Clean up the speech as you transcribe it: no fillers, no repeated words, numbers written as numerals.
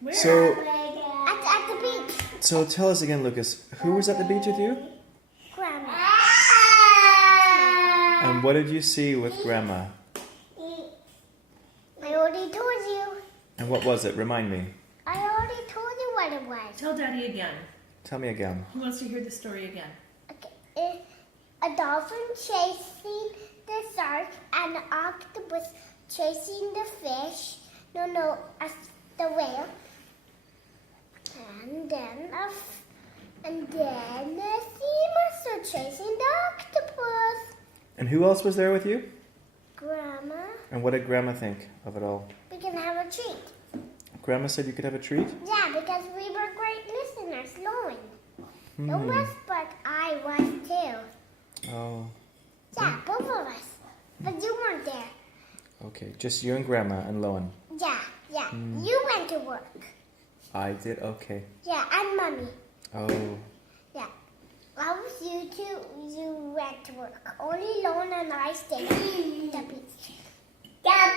Where? So, At the beach. so tell us again, Lucas. Who was at the beach with you? Grandma. And what did you see with Grandma? I already told you. And what was it? Remind me. I already told you what it was. Tell Daddy again. Tell me again. He wants to hear the story again. Okay. A dolphin chasing the shark and an octopus chasing the fish. No, the whale. And then the sea monster chasing the octopus. And who else was there with you? Grandma, And what did Grandma think of it all? we can have a treat. Grandma said you could have a treat? Yeah, because we were great listeners, Lauren. No was, but I was too. Oh, Yeah, both of us. But you weren't there. okay. Just you and Grandma and Loan. Yeah. You went to work. I did? Okay. Yeah, and Mommy. Oh, Yeah. I was you two. You went to work. Only Lone and I stayed at the beach. Yeah.